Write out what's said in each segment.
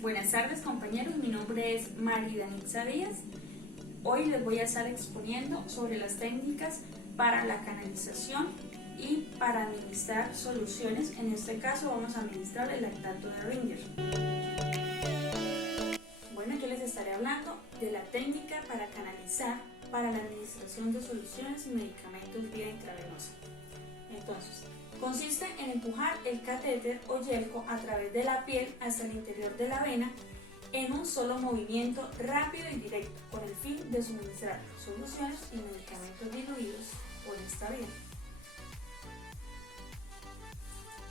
Buenas tardes compañeros, mi nombre es Mari Danitza Díaz. Hoy les voy a estar exponiendo sobre las técnicas para la canalización y para administrar soluciones. En este caso vamos a administrar el lactato de Ringer. Bueno, yo les estaré hablando de la técnica para canalizar para la administración de soluciones y medicamentos vía intravenosa. Entonces, consiste en empujar el catéter o yelco a través de la piel hasta el interior de la vena en un solo movimiento rápido y directo, con el fin de suministrar soluciones y medicamentos diluidos por esta vía.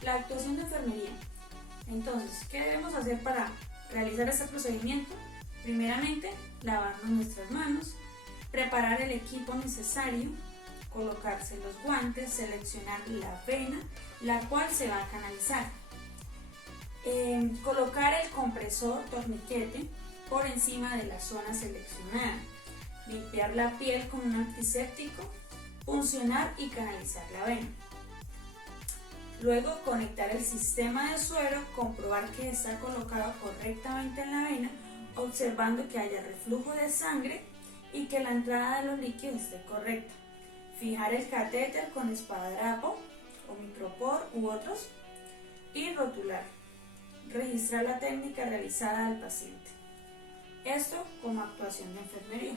La actuación de enfermería. Entonces, ¿qué debemos hacer para realizar este procedimiento? Primeramente, lavarnos nuestras manos, preparar el equipo necesario, colocarse los guantes, seleccionar la vena, la cual se va a canalizar. Colocar el compresor torniquete por encima de la zona seleccionada, limpiar la piel con un antiséptico, puncionar y canalizar la vena. Luego conectar el sistema de suero, comprobar que está colocado correctamente en la vena, observando que haya reflujo de sangre y que la entrada de los líquidos esté correcta. Fijar el catéter con esparadrapo o micropor u otros y rotular. Registrar la técnica realizada al paciente. Esto como actuación de enfermería.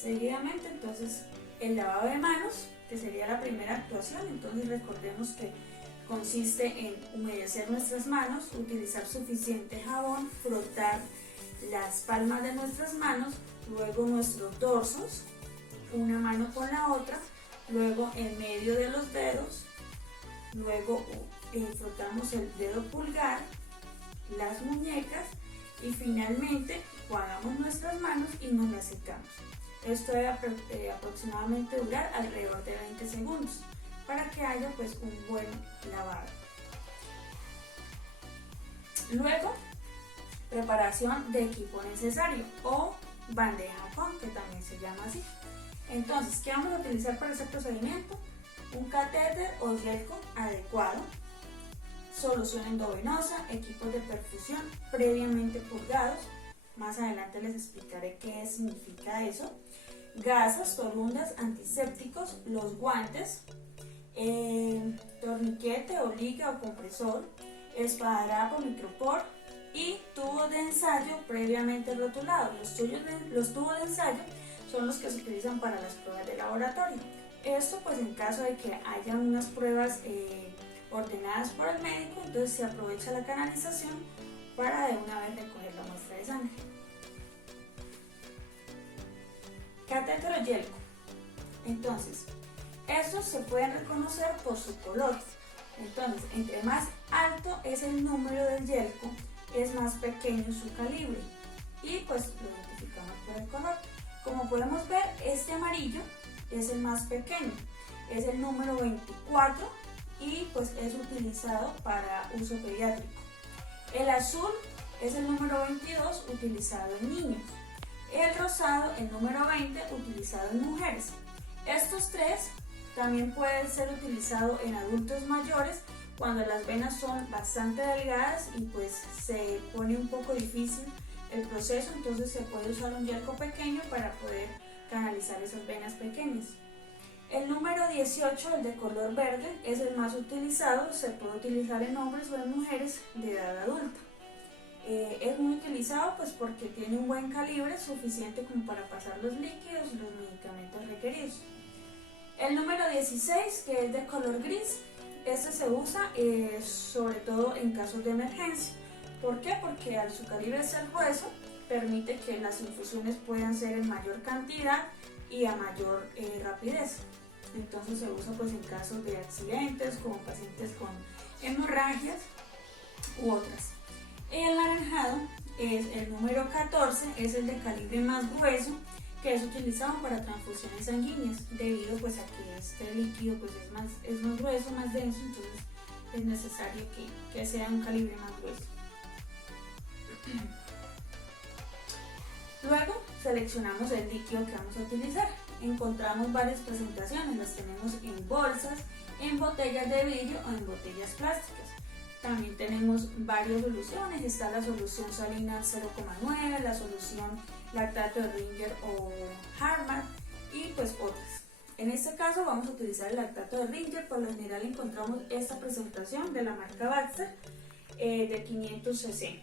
Seguidamente, entonces, el lavado de manos, que sería la primera actuación. Entonces recordemos que consiste en humedecer nuestras manos, utilizar suficiente jabón, frotar las palmas de nuestras manos, luego nuestros dorsos, una mano con la otra, luego en medio de los dedos, luego frotamos el dedo pulgar, las muñecas y finalmente enjuagamos nuestras manos y nos las secamos. Esto debe aproximadamente durar alrededor de 20 segundos para que haya pues un buen lavado. Luego, preparación de equipo necesario o bandeja con, que también se llama así. Entonces, ¿qué vamos a utilizar para este procedimiento? Un catéter o yelco adecuado, solución endovenosa, equipos de perfusión previamente purgados, más adelante les explicaré qué significa eso, gasas, torundas, antisépticos, los guantes, torniquete o liga o compresor, esparadrapo, micropor y tubo de ensayo previamente rotulado. Los tubos de ensayo son los que se utilizan para las pruebas de laboratorio. Esto pues en caso de que haya unas pruebas ordenadas por el médico, entonces se aprovecha la canalización para de una vez recoger la muestra de sangre. Catéter o yelco. Entonces, estos se pueden reconocer por su color. Entonces, entre más alto es el número del yelco, es más pequeño su calibre y pues lo identificamos por el color. Como podemos ver, este amarillo es el más pequeño, es el número 24 y pues es utilizado para uso pediátrico. El azul es el número 22 utilizado en niños. El rosado, el número 20, utilizado en mujeres. Estos tres también pueden ser utilizados en adultos mayores cuando las venas son bastante delgadas y pues se pone un poco difícil el proceso, entonces se puede usar un yelco pequeño para poder canalizar esas venas pequeñas. El número 18, el de color verde, es el más utilizado, se puede utilizar en hombres o en mujeres de edad adulta. Es muy utilizado pues porque tiene un buen calibre suficiente como para pasar los líquidos y los medicamentos requeridos. El número 16, que es de color gris, este se usa sobre todo en casos de emergencia. ¿Por qué? Porque al su calibre ser grueso, permite que las infusiones puedan ser en mayor cantidad y a mayor rapidez. Entonces se usa pues en casos de accidentes, como pacientes con hemorragias u otras. El anaranjado es el número 14, es el de calibre más grueso, que es utilizado para transfusiones sanguíneas, debido pues a que este líquido pues es más grueso, más denso, entonces es necesario que sea un calibre más grueso. Luego seleccionamos el líquido que vamos a utilizar. Encontramos varias presentaciones, las tenemos en bolsas, en botellas de vidrio o en botellas plásticas. También tenemos varias soluciones, está la solución salina 0,9, la solución lactato de Ringer o Harman y pues otras. En este caso vamos a utilizar el lactato de Ringer. Por lo general encontramos esta presentación de la marca Baxter de 500 cc.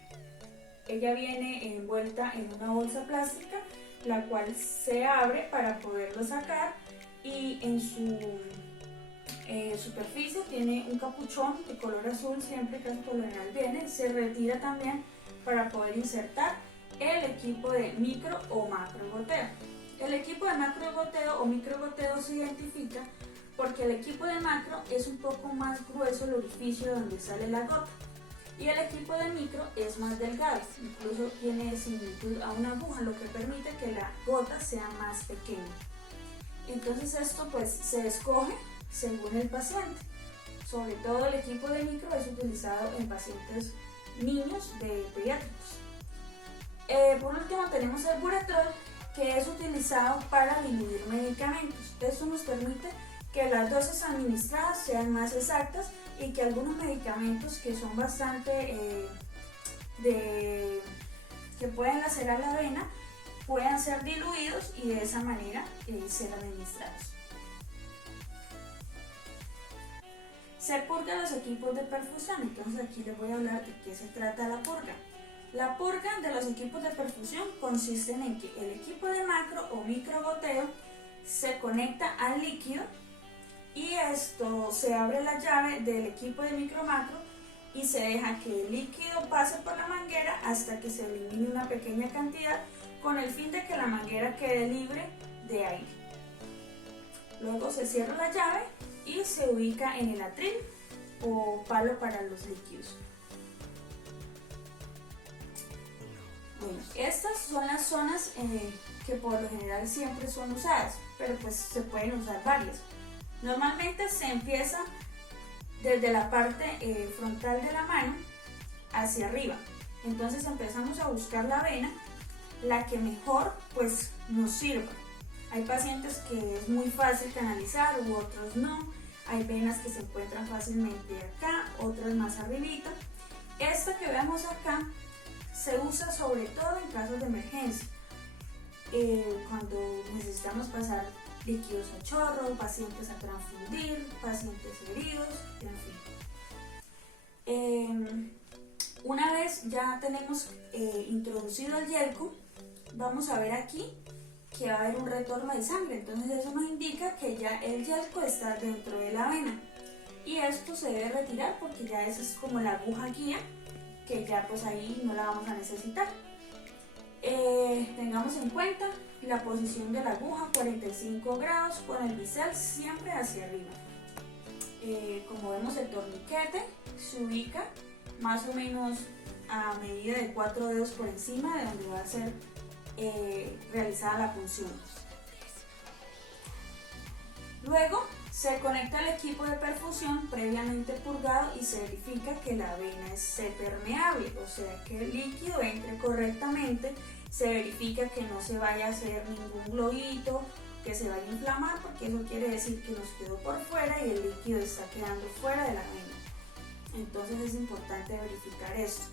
Ella viene envuelta en una bolsa plástica, la cual se abre para poderlo sacar, y en su superficie tiene un capuchón de color azul, siempre que por lo general viene, se retira también para poder insertar el equipo de micro o macro goteo. El equipo de macro goteo o micro goteo se identifica porque el equipo de macro es un poco más grueso el orificio donde sale la gota, y el equipo de micro es más delgado, incluso tiene similitud a una aguja, lo que permite que la gota sea más pequeña. Entonces esto pues se escoge según el paciente. Sobre todo el equipo de micro es utilizado en pacientes niños de pediátricos. Por último tenemos el Buretrol, que es utilizado para diluir medicamentos. Esto nos permite que las dosis administradas sean más exactas y que algunos medicamentos que son bastante que pueden lacerar la vena puedan ser diluidos y de esa manera ser administrados. Se purgan los equipos de perfusión. Entonces aquí les voy a hablar de qué se trata la purga. La purga de los equipos de perfusión consiste en que el equipo de macro o micro goteo se conecta al líquido, y esto se abre la llave del equipo de micro macro y se deja que el líquido pase por la manguera hasta que se elimine una pequeña cantidad, con el fin de que la manguera quede libre de aire. Luego se cierra la llave y se ubica en el atril o palo para los líquidos. Bueno, estas son las zonas que por lo general siempre son usadas, pero pues se pueden usar varias. Normalmente se empieza desde la parte frontal de la mano hacia arriba. Entonces empezamos a buscar la vena, la que mejor pues nos sirva. Hay pacientes que es muy fácil canalizar u otros no. Hay venas que se encuentran fácilmente acá, otras más arribita. Esta que vemos acá se usa sobre todo en casos de emergencia, cuando necesitamos pasar líquidos a chorro, pacientes a transfundir, pacientes heridos, en fin. Una vez ya tenemos introducido el yelco, vamos a ver aquí que va a haber un retorno de sangre. Entonces eso nos indica que ya el yelco está dentro de la vena, y esto se debe retirar porque ya esa es como la aguja guía, que ya pues ahí no la vamos a necesitar. Tengamos en cuenta la posición de la aguja, 45 grados, con el bisel siempre hacia arriba. Como vemos, el torniquete se ubica más o menos a medida de 4 dedos por encima de donde va a ser realizada la punción. Luego se conecta el equipo de perfusión previamente purgado y se verifica que la vena es permeable, o sea que el líquido entre correctamente. Se verifica que no se vaya a hacer ningún globito, que se vaya a inflamar, porque eso quiere decir que nos quedó por fuera y el líquido está quedando fuera de la vena. Entonces es importante verificar esto.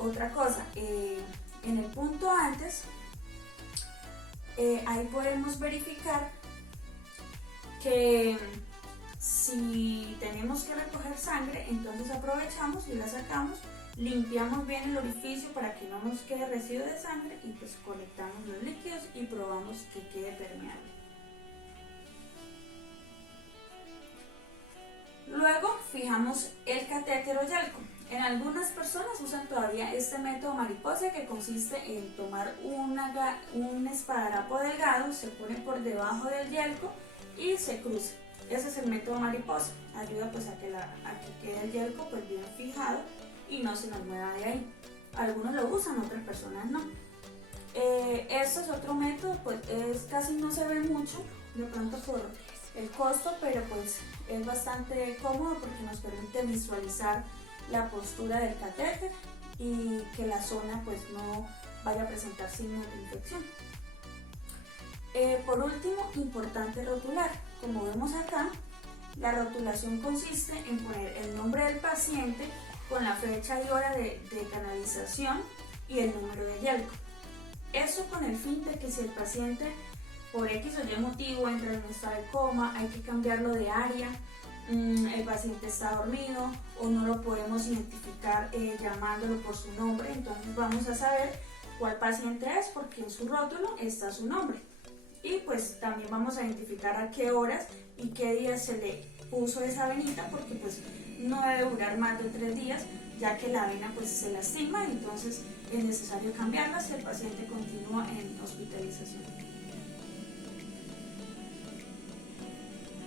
Otra cosa, en el punto antes, ahí podemos verificar que si tenemos que recoger sangre, entonces aprovechamos y la sacamos, limpiamos bien el orificio para que no nos quede residuo de sangre, y pues colectamos los líquidos y probamos que quede permeable. Luego fijamos el catéter o yelco. En algunas personas usan todavía este método mariposa, que consiste en tomar un esparadrapo delgado, se pone por debajo del yelco y se cruza. Ese es el método mariposa. Ayuda pues a que quede el yelco pues bien fijado y no se nos mueva de ahí. Algunos lo usan, otras personas no. Este es otro método, pues casi no se ve mucho, de pronto por el costo, pero pues es bastante cómodo porque nos permite visualizar la postura del catéter y que la zona pues no vaya a presentar signos de infección. Por último, importante rotular. Como vemos acá, la rotulación consiste en poner el nombre del paciente con la fecha y hora de canalización y el número de Yelco. Eso con el fin de que si el paciente por X o Y motivo entra en un estado de coma, hay que cambiarlo de área, el paciente está dormido o no lo podemos identificar llamándolo por su nombre, entonces vamos a saber cuál paciente es porque en su rótulo está su nombre. Y pues también vamos a identificar a qué horas y qué días se le puso esa venita, porque pues no debe durar más de 3 días, ya que la vena pues se lastima, entonces es necesario cambiarla si el paciente continúa en hospitalización.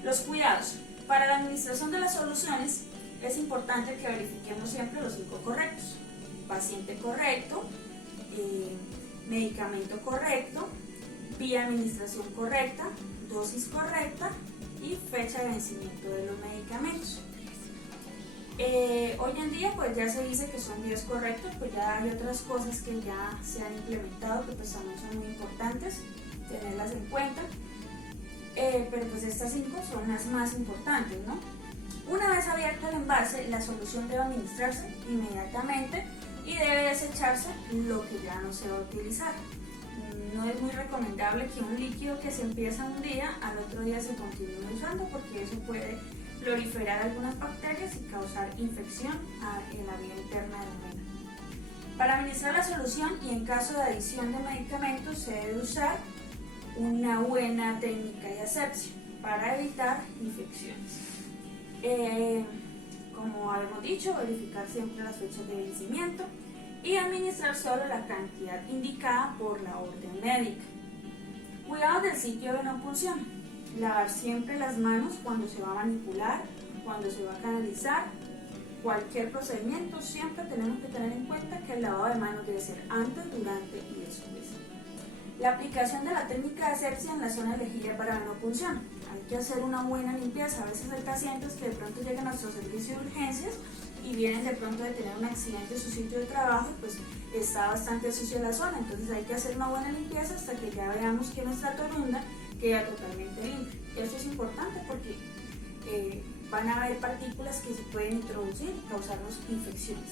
Los cuidados. Para la administración de las soluciones es importante que verifiquemos siempre los 5 correctos: paciente correcto, medicamento correcto, vía de administración correcta, dosis correcta y fecha de vencimiento de los medicamentos. Hoy en día pues ya se dice que son 10 correctos, pues ya hay otras cosas que ya se han implementado que pues también son muy importantes tenerlas en cuenta, pero pues estas 5 son las más importantes, ¿no? Una vez abierto el envase, la solución debe administrarse inmediatamente y debe desecharse lo que ya no se va a utilizar. No es muy recomendable que un líquido que se empieza un día, al otro día se continúe usando, porque eso puede proliferar algunas bacterias y causar infección en la vía interna de la vena. Para administrar la solución y en caso de adición de medicamentos se debe usar una buena técnica de asepsia para evitar infecciones. Como habíamos dicho, verificar siempre las fechas de vencimiento y administrar solo la cantidad indicada por la orden médica. Cuidado del sitio de venopunción. Lavar siempre las manos cuando se va a manipular, cuando se va a canalizar. Cualquier procedimiento siempre tenemos que tener en cuenta que el lavado de manos debe ser antes, durante y después. La aplicación de la técnica de asepsia en la zona elegida para venopunción. Hay que hacer una buena limpieza. A veces hay pacientes que de pronto llegan a nuestro servicio de urgencias y vienen de pronto de tener un accidente en su sitio de trabajo, pues está bastante sucia la zona, entonces hay que hacer una buena limpieza hasta que ya veamos que nuestra torunda queda totalmente limpia. Eso es importante porque van a haber partículas que se pueden introducir y causarnos infecciones.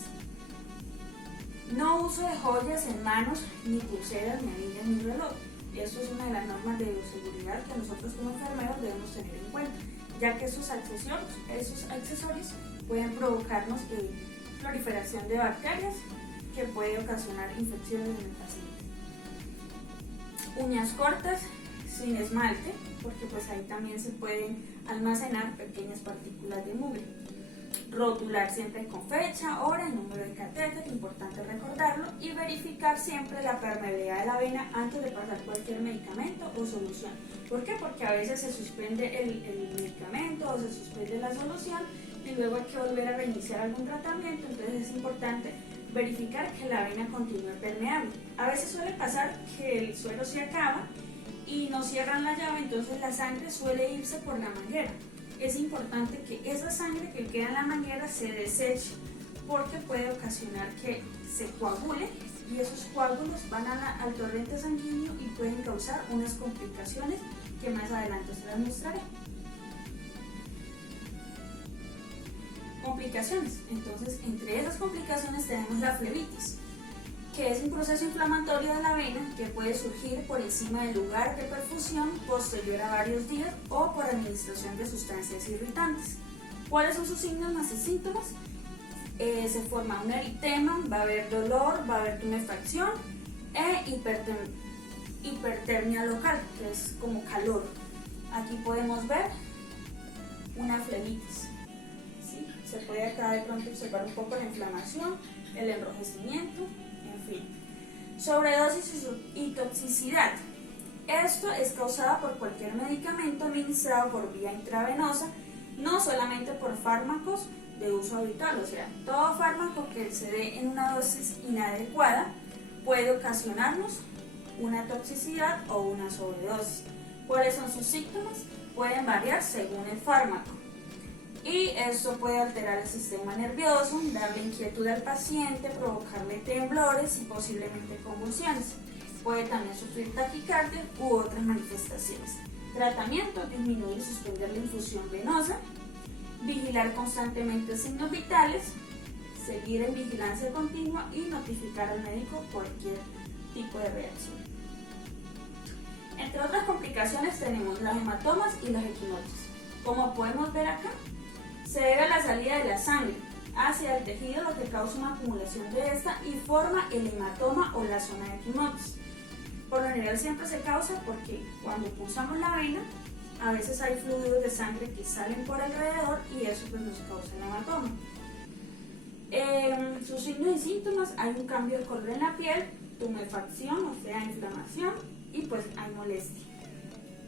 No uso de joyas en manos, ni pulseras, ni anillas, ni reloj. Esto es una de las normas de bioseguridad que nosotros como enfermeros debemos tener en cuenta, ya que esos accesorios pueden provocarnos proliferación de bacterias que puede ocasionar infecciones en el paciente. Uñas cortas, sin esmalte, porque pues ahí también se pueden almacenar pequeñas partículas de mugre. Rotular siempre con fecha, hora y número de catéter, importante recordarlo, y verificar siempre la permeabilidad de la vena antes de pasar cualquier medicamento o solución. ¿Por qué? Porque a veces se suspende el medicamento o se suspende la solución y luego hay que volver a reiniciar algún tratamiento, entonces es importante verificar que la vena continúe permeable. A veces suele pasar que el suero se acaba y no cierran la llave, entonces la sangre suele irse por la manguera. Es importante que esa sangre que queda en la manguera se deseche, porque puede ocasionar que se coagule y esos coágulos van al torrente sanguíneo y pueden causar unas complicaciones que más adelante se las mostraré. Complicaciones. Entonces, entre esas complicaciones tenemos la flebitis, que es un proceso inflamatorio de la vena que puede surgir por encima del lugar de perfusión posterior a varios días o por administración de sustancias irritantes. ¿Cuáles son sus signos más y síntomas? Se forma un eritema, va a haber dolor, va a haber tumefacción e hipertermia local, que es como calor. Aquí podemos ver una flebitis. ¿Sí? Se puede acá de pronto observar un poco la inflamación, el enrojecimiento, en fin. Sobredosis y toxicidad. Esto es causada por cualquier medicamento administrado por vía intravenosa, no solamente por fármacos de uso habitual, o sea, todo fármaco que se dé en una dosis inadecuada puede ocasionarnos una toxicidad o una sobredosis. ¿Cuáles son sus síntomas? Pueden variar según el fármaco. Y esto puede alterar el sistema nervioso, darle inquietud al paciente, provocarle temblores y posiblemente convulsiones. Puede también sufrir taquicardia u otras manifestaciones. Tratamiento: disminuir y suspender la infusión venosa, vigilar constantemente signos vitales, seguir en vigilancia continua y notificar al médico cualquier tipo de reacción. Entre otras complicaciones tenemos las hematomas y las equimosis. Como podemos ver acá, se debe a la salida de la sangre hacia el tejido, lo que causa una acumulación de esta y forma el hematoma o la zona de equimosis. Por lo general siempre se causa porque cuando pulsamos la vena, a veces hay fluidos de sangre que salen por alrededor y eso pues nos causa el hematoma. Sus signos y síntomas: hay un cambio de color en la piel, tumefacción, o sea, inflamación, y pues hay molestia.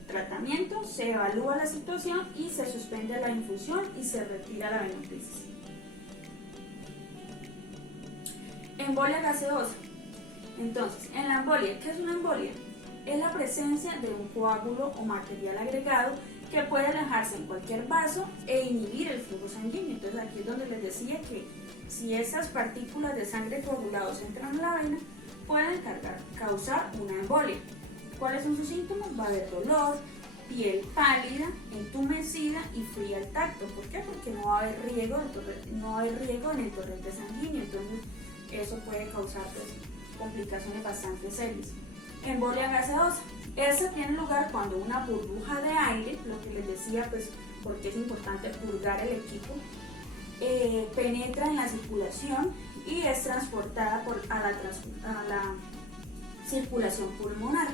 Tratamiento: se evalúa la situación y se suspende la infusión y se retira la venoclisis. Embolia gaseosa. Entonces, en la embolia, ¿qué es una embolia? Es la presencia de un coágulo o material agregado que puede alojarse en cualquier vaso e inhibir el flujo sanguíneo. Entonces aquí es donde les decía que si esas partículas de sangre coagulados entran a la vena, pueden causar una embolia. ¿Cuáles son sus síntomas? Va a haber dolor, piel pálida, entumecida y fría al tacto. ¿Por qué? Porque no va a haber riego en el torrente sanguíneo. Entonces eso puede causar pues, complicaciones bastante serias. Embolia gaseosa. Esa tiene lugar cuando una burbuja de aire, lo que les decía, pues porque es importante purgar el equipo, penetra en la circulación y es transportada a la circulación pulmonar.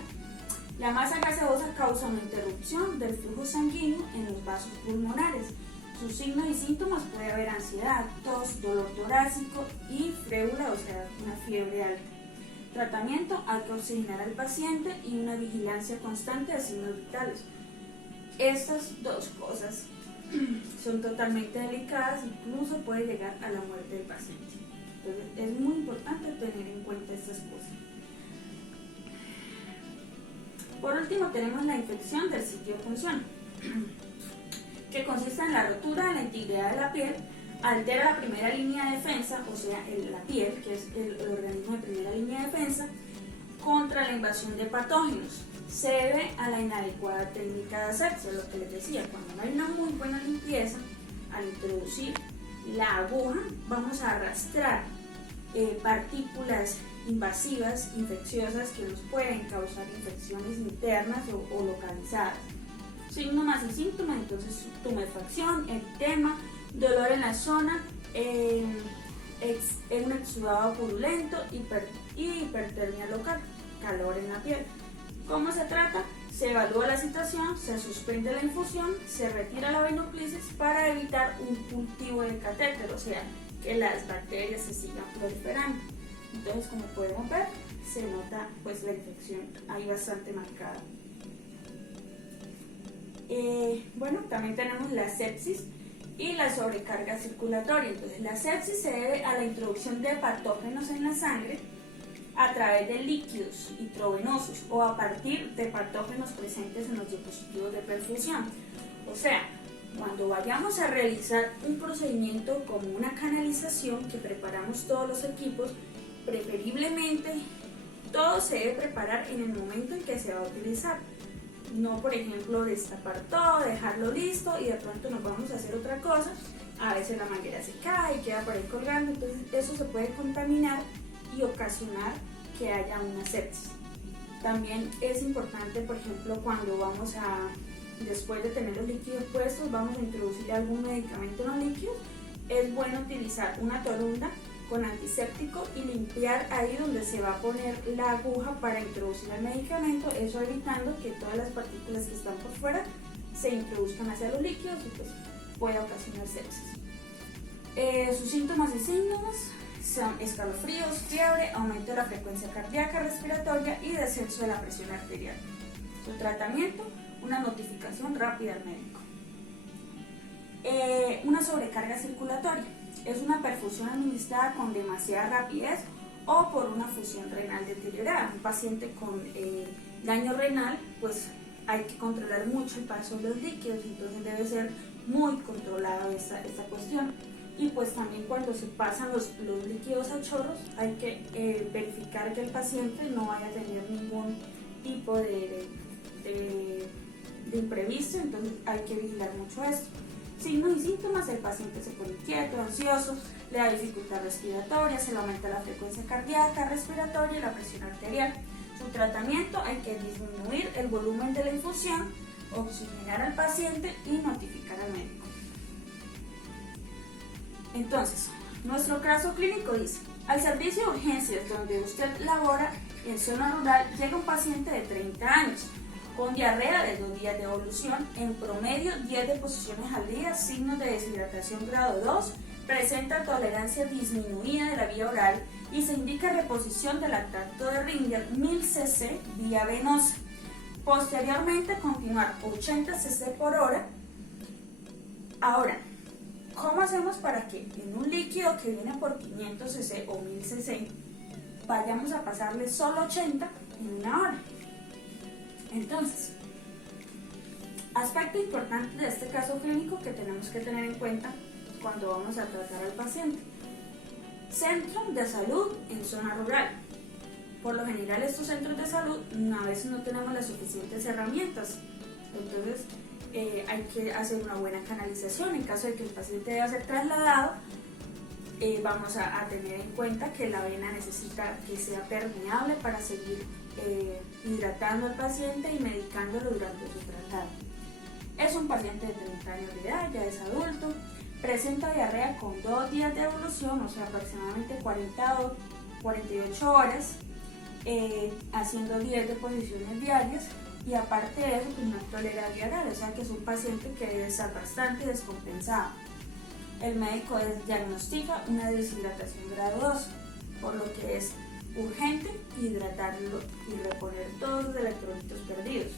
La masa gaseosa causa una interrupción del flujo sanguíneo en los vasos pulmonares. Sus signos y síntomas: puede haber ansiedad, tos, dolor torácico y fréula, o sea, una fiebre alta. Tratamiento: hay que oxigenar al paciente y una vigilancia constante de signos vitales. Estas dos cosas son totalmente delicadas, incluso puede llegar a la muerte del paciente. Entonces es muy importante tener en cuenta estas cosas. Por último tenemos la infección del sitio de punción, que consiste en la rotura de la integridad de la piel, altera la primera línea de defensa, o sea, la piel, que es el organismo de primera línea de defensa, contra la invasión de patógenos. Se debe a la inadecuada técnica de asepsia, lo que les decía, cuando no hay una muy buena limpieza, al introducir la aguja vamos a arrastrar partículas invasivas, infecciosas, que nos pueden causar infecciones internas o localizadas. Signos y síntomas: entonces tumefacción, edema, dolor en la zona, un exudado purulento y hipertermia local, calor en la piel. ¿Cómo se trata? Se evalúa la situación, se suspende la infusión, se retira la venoclisis para evitar un cultivo del catéter, o sea, que las bacterias se sigan proliferando. Entonces, como podemos ver, se nota pues la infección ahí bastante marcada. Bueno, también tenemos la sepsis y la sobrecarga circulatoria. Entonces, la sepsis se debe a la introducción de patógenos en la sangre a través de líquidos intravenosos o a partir de patógenos presentes en los dispositivos de perfusión. O sea, cuando vayamos a realizar un procedimiento como una canalización, que preparamos todos los equipos, preferiblemente todo se debe preparar en el momento en que se va a utilizar. No, por ejemplo, destapar todo, dejarlo listo y de pronto nos vamos a hacer otra cosa. A veces la manguera se cae y queda por ahí colgando, entonces eso se puede contaminar y ocasionar que haya una sepsis. También es importante, por ejemplo, cuando después de tener los líquidos puestos, vamos a introducir algún medicamento en los líquidos, es bueno utilizar una torunda con antiséptico y limpiar ahí donde se va a poner la aguja para introducir el medicamento, eso evitando que todas las partículas que están por fuera se introduzcan hacia los líquidos y pues pueda ocasionar sepsis. Sus síntomas y síntomas son escalofríos, fiebre, aumento de la frecuencia cardíaca, respiratoria y descenso de la presión arterial. Su tratamiento: una notificación rápida al médico. Una sobrecarga circulatoria es una perfusión administrada con demasiada rapidez o por una función renal deteriorada. Un paciente con daño renal, pues hay que controlar mucho el paso de los líquidos, entonces debe ser muy controlada esta cuestión. Y pues también cuando se pasan los líquidos a chorros, hay que verificar que el paciente no vaya a tener ningún tipo de imprevisto, entonces hay que vigilar mucho esto. signos y síntomas: el paciente se pone inquieto, ansioso, le da dificultad respiratoria, se le aumenta la frecuencia cardíaca, respiratoria y la presión arterial. Su tratamiento: hay que disminuir el volumen de la infusión, oxigenar al paciente y notificar al médico. Entonces, nuestro caso clínico dice: al servicio de urgencias donde usted labora en zona rural, llega un paciente de 30 años con diarrea de 2 días de evolución, en promedio 10 deposiciones al día, signos de deshidratación grado 2, presenta tolerancia disminuida de la vía oral y se indica reposición del lactato de Ringer 1000 cc vía venosa. Posteriormente, continuar 80 cc por hora. Ahora, ¿cómo hacemos para que en un líquido que viene por 500 cc o 1000 cc vayamos a pasarle solo 80 en una hora? Entonces, aspecto importante de este caso clínico que tenemos que tener en cuenta cuando vamos a tratar al paciente: centro de salud en zona rural. Por lo general, estos centros de salud a veces no tenemos las suficientes herramientas, entonces hay que hacer una buena canalización. En caso de que el paciente deba ser trasladado, vamos a tener en cuenta que la vena necesita que sea permeable para seguir hidratando al paciente y medicándolo durante su traslado. Es un paciente de 30 años de edad, ya es adulto, presenta diarrea con 2 días de evolución, o sea, aproximadamente 40 o 48 horas, haciendo 10 deposiciones diarias, y aparte de eso, pues no tolera diarrea, o sea que es un paciente que debe estar bastante descompensado. El médico diagnostica una deshidratación grado 2, por lo que es urgente hidratarlo y reponer todos los electrolitos perdidos.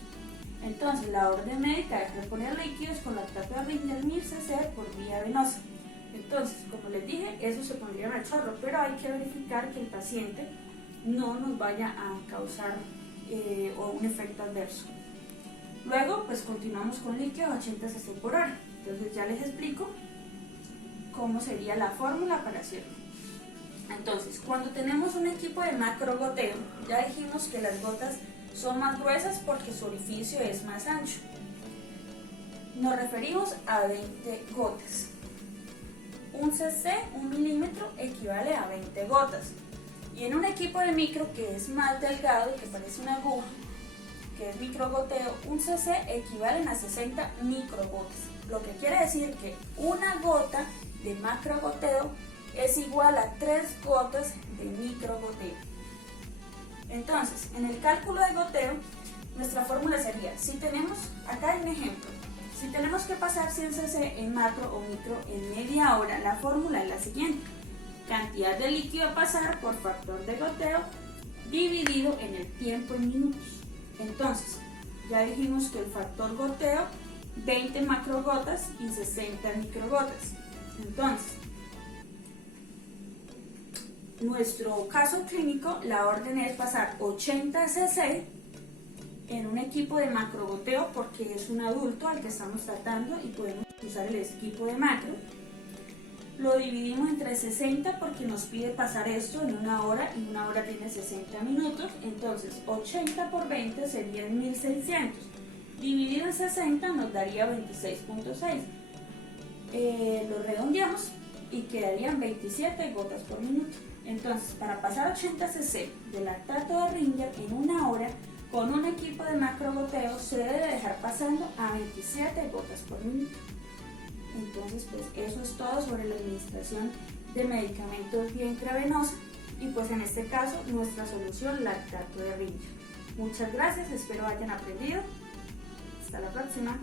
Entonces, la orden médica es reponer líquidos con lactato de Ringer 1000 cc por vía venosa. Entonces, como les dije, eso se pondría en el chorro, pero hay que verificar que el paciente no nos vaya a causar un efecto adverso. Luego, pues continuamos con líquidos 80 cc por hora. Entonces, ya les explico cómo sería la fórmula para hacerlo. Entonces, cuando tenemos un equipo de macro goteo, ya dijimos que las gotas son más gruesas porque su orificio es más ancho. Nos referimos a 20 gotas. Un cc, 1 milímetro, equivale a 20 gotas. Y en un equipo de micro que es más delgado y que parece una aguja, que es microgoteo, un cc equivalen a 60 microgotas. Lo que quiere decir que una gota de macrogoteo es igual a 3 gotas de microgoteo. Entonces, en el cálculo de goteo, nuestra fórmula sería: si tenemos, acá hay un ejemplo, si tenemos que pasar 100 cc en macro o micro en media hora, la fórmula es la siguiente: cantidad de líquido a pasar por factor de goteo dividido en el tiempo en minutos. Entonces, ya dijimos que el factor goteo, 20 macrogotas y 60 microgotas. Entonces, nuestro caso clínico, la orden es pasar 80 cc en un equipo de macrogoteo porque es un adulto al que estamos tratando y podemos usar el equipo de macro. Lo dividimos entre 60 porque nos pide pasar esto en una hora y una hora tiene 60 minutos. Entonces 80 por 20 serían 1600. Dividido en 60 nos daría 26.6. Lo redondeamos y quedarían 27 gotas por minuto. Entonces, para pasar 80 cc de lactato de Ringer en una hora con un equipo de macrogoteo se debe dejar pasando a 27 gotas por minuto. Entonces, pues eso es todo sobre la administración de medicamentos vía intravenosa y pues en este caso nuestra solución, lactato de Ringer. Muchas gracias, espero hayan aprendido. Hasta la próxima.